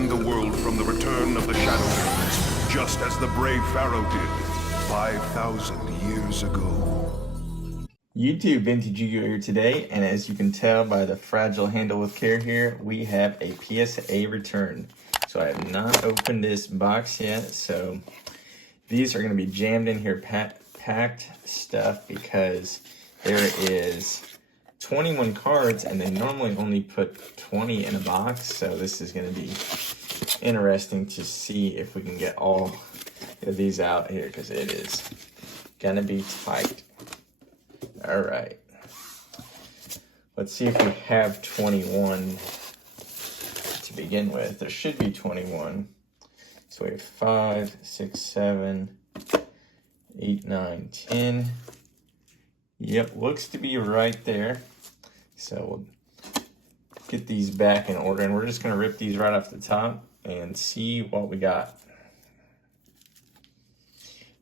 defend the world from the return of the Shadowlands, just as the brave Pharaoh did 5,000 years ago. YouTube, Vintage Yugioh here today, and as you can tell by the fragile handle with care here, we have a PSA return. So I have not opened this box yet, so these are going to be jammed in here, packed stuff, because there is 21 cards, and they normally only put 20 in a box, so this is going to be interesting to see if we can get all of these out here, because it is going to be tight. All right, let's see if we have 21 to begin with. There should be 21. So we have 5, 6, 7, 8, 9, 10. Yep, looks to be right there. So we'll get these back in order, and we're just going to rip these right off the top and see what we got.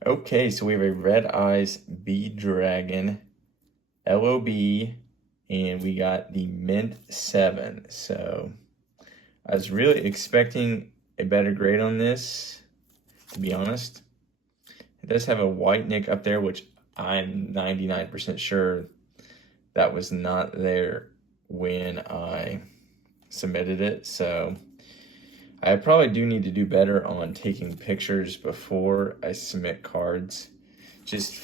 Okay, so we have a Red Eyes Bee Dragon LOB, and we got the Mint 7. So I was really expecting a better grade on this, to be honest. It does have a white nick up there, which I'm 99% sure that was not there when I submitted it. So I probably do need to do better on taking pictures before I submit cards, just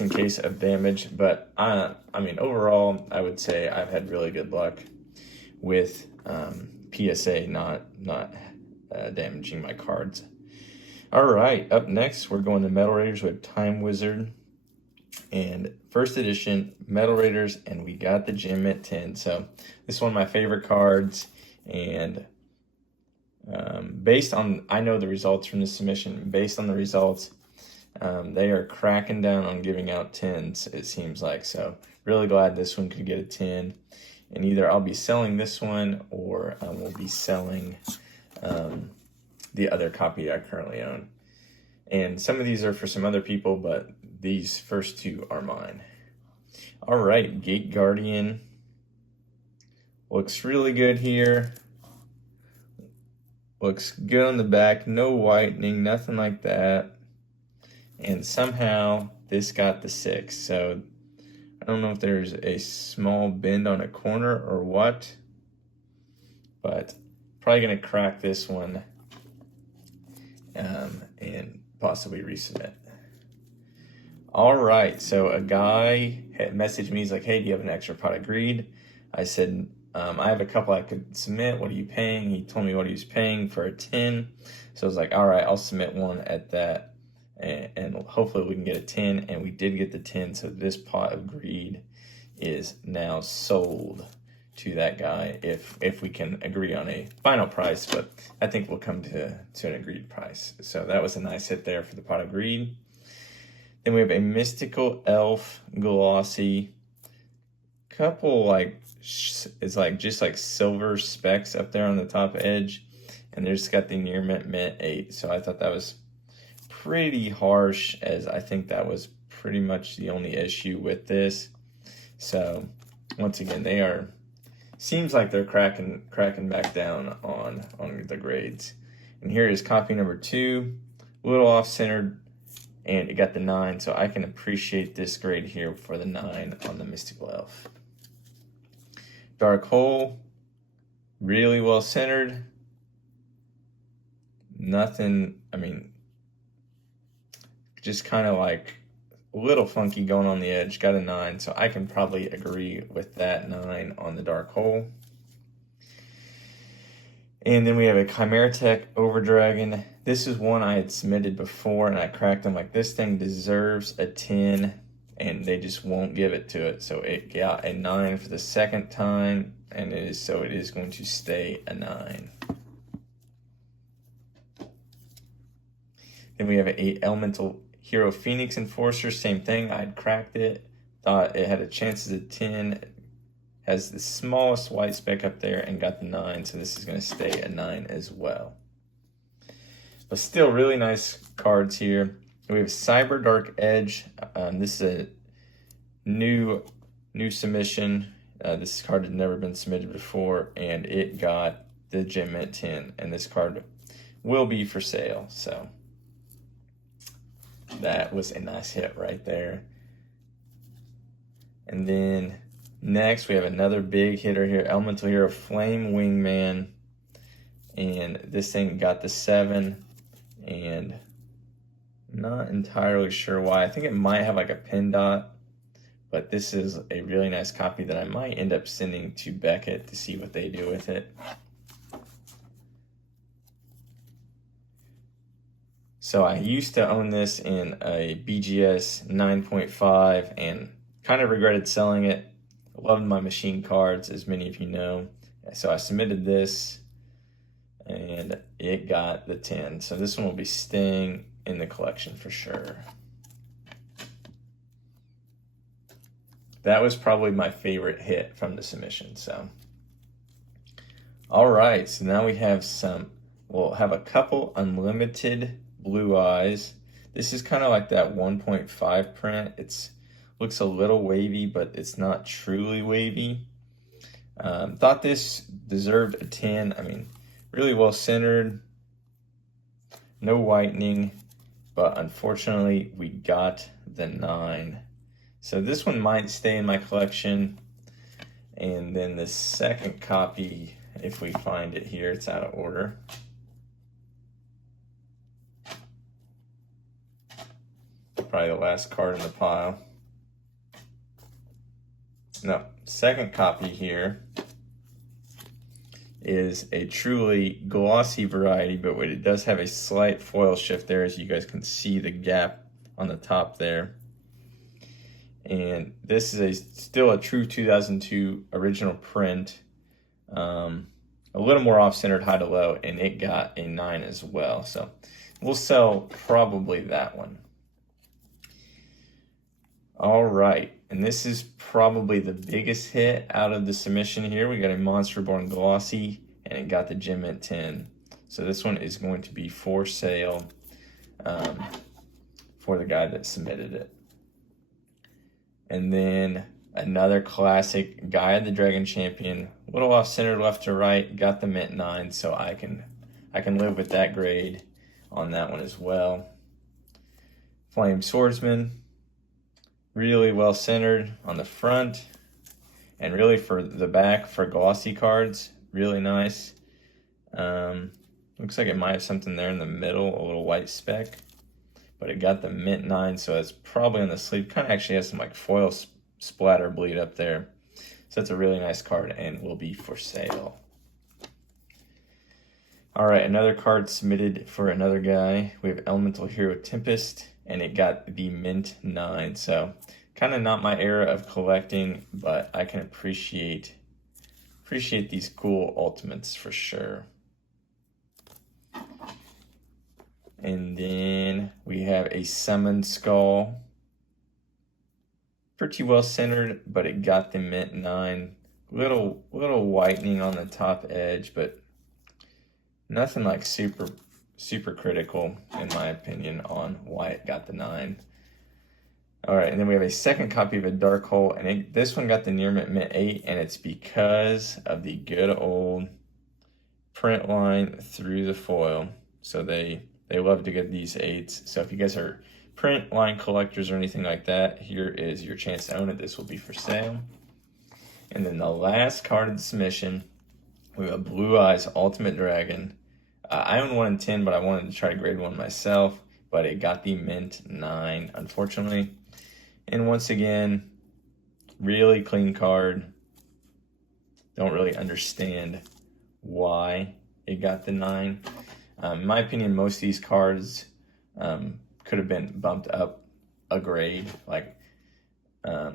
in case of damage. But I mean, overall, I would say I've had really good luck with PSA not damaging my cards. All right, up next, we're going to Metal Raiders with Time Wizard and first edition Metal Raiders, and we got the Gem at 10. So this is one of my favorite cards, and based on, I know the results from the submission, based on the results, they are cracking down on giving out 10s, it seems like. So really glad this one could get a 10. And either I'll be selling this one, or we'll be selling the other copy I currently own. And some of these are for some other people, but these first two are mine. All right, Gate Guardian. Looks really good here. Looks good on the back. No whitening, nothing like that. And somehow this got the 6. So I don't know if there's a small bend on a corner or what, but probably going to crack this one and possibly resubmit. All right, so a guy had messaged me. He's like, hey, do you have an extra pot of greed? I said, I have a couple I could submit. What are you paying? He told me what he was paying for a 10. So I was like, all right, I'll submit one at that. And hopefully we can get a 10, and we did get the 10, so this pot of greed is now sold to that guy if we can agree on a final price, but I think we'll come to an agreed price. So that was a nice hit there for the pot of greed. Then we have a Mystical Elf Glossy, couple it's like just like silver specks up there on the top edge, and there's got the near mint 8. So I thought that was pretty harsh, as I think that was pretty much the only issue with this. So once again, seems like they're cracking back down on the grades. And here is copy number 2, a little off-centered, and it got the 9, so I can appreciate this grade here for the 9 on the Mystical Elf. Dark Hole, really well centered. Nothing, I mean, just kind of like a little funky going on the edge. Got a 9, so I can probably agree with that 9 on the Dark Hole. And then we have a Chimeratech Overdragon. This is one I had submitted before, and I cracked them like, this thing deserves a 10, and they just won't give it to it. So it got a 9 for the second time, and it is going to stay a 9. Then we have a Elemental Hero Phoenix Enforcer, same thing. I'd cracked it, thought it had a chance as a 10, has the smallest white speck up there, and got the 9, so this is going to stay a 9 as well. But still really nice cards here. We have Cyber Dark Edge. This is a new submission. This card had never been submitted before, and it got the Gem Mint 10, and this card will be for sale. So that was a nice hit right there. And then next we have another big hitter here, Elemental Hero Flame Wingman, and this thing got the 7, and not entirely sure why. I think it might have like a pin dot, but this is a really nice copy that I might end up sending to Beckett to see what they do with it. So I used to own this in a BGS 9.5 and kind of regretted selling it. I loved my machine cards, as many of you know. So I submitted this, and it got the 10. So this one will be staying in the collection for sure. That was probably my favorite hit from the submission. So, all right, so now we have we'll have a couple unlimited Blue Eyes. This is kind of like that 1.5 print. It's looks a little wavy, but it's not truly wavy. Thought this deserved a 10. I mean, really well centered, no whitening, but unfortunately we got the 9. So this one might stay in my collection. And then the second copy, if we find it here, it's out of order. Probably the last card in the pile. No, second copy here is a truly glossy variety, but it does have a slight foil shift there, as you guys can see the gap on the top there. And this is still a true 2002 original print, a little more off-centered high to low, and it got a 9 as well. So we'll sell probably that one. All right, and this is probably the biggest hit out of the submission here. We got a Monster Born Glossy, and it got the Gem Mint 10. So this one is going to be for sale for the guy that submitted it. And then another classic, Gaia the Dragon Champion, a little off-centered left to right, got the Mint 9, so I can live with that grade on that one as well. Flame Swordsman, really well centered on the front, and really for the back for glossy cards, really nice. Looks like it might have something there in the middle, a little white speck, but it got the Mint 9, so it's probably on the sleeve. Kind of actually has some like foil splatter bleed up there. So that's a really nice card and will be for sale. All right, another card submitted for another guy. We have Elemental Hero Tempest, and it got the Mint 9. So kind of not my era of collecting, but I can appreciate these cool ultimates for sure. And then we have a Summon Skull. Pretty well centered, but it got the Mint 9. Little whitening on the top edge, but nothing like super critical in my opinion on why it got the 9. All right, and then we have a second copy of a Dark Hole, and this one got the Near Mint 8, and it's because of the good old print line through the foil. So they love to get these 8s. So if you guys are print line collectors or anything like that, here is your chance to own it. This will be for sale. And then the last card of the submission, we have a Blue Eyes Ultimate Dragon. I own 1 in 10, but I wanted to try to grade one myself, but it got the Mint 9, unfortunately. And once again, really clean card. Don't really understand why it got the 9. In my opinion, most of these cards could have been bumped up a grade. Like, I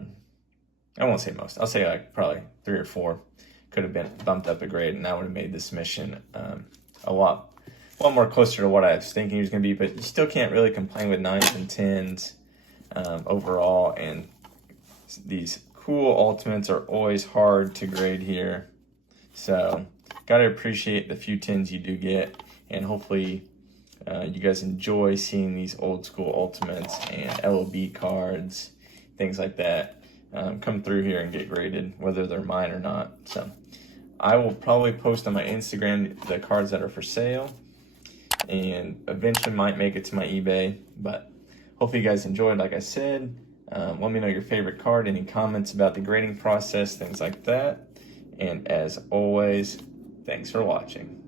won't say most. I'll say like probably 3 or 4 could have been bumped up a grade, and that would have made the submission a lot more closer to what I was thinking it was going to be. But you still can't really complain with 9s and 10s overall. And these cool ultimates are always hard to grade here. So got to appreciate the few 10s you do get. And hopefully you guys enjoy seeing these old school ultimates and LOB cards, things like that, come through here and get graded, whether they're mine or not. So I will probably post on my Instagram the cards that are for sale, and eventually might make it to my eBay. But hopefully you guys enjoyed. Like I said, let me know your favorite card, any comments about the grading process, things like that. And as always, thanks for watching.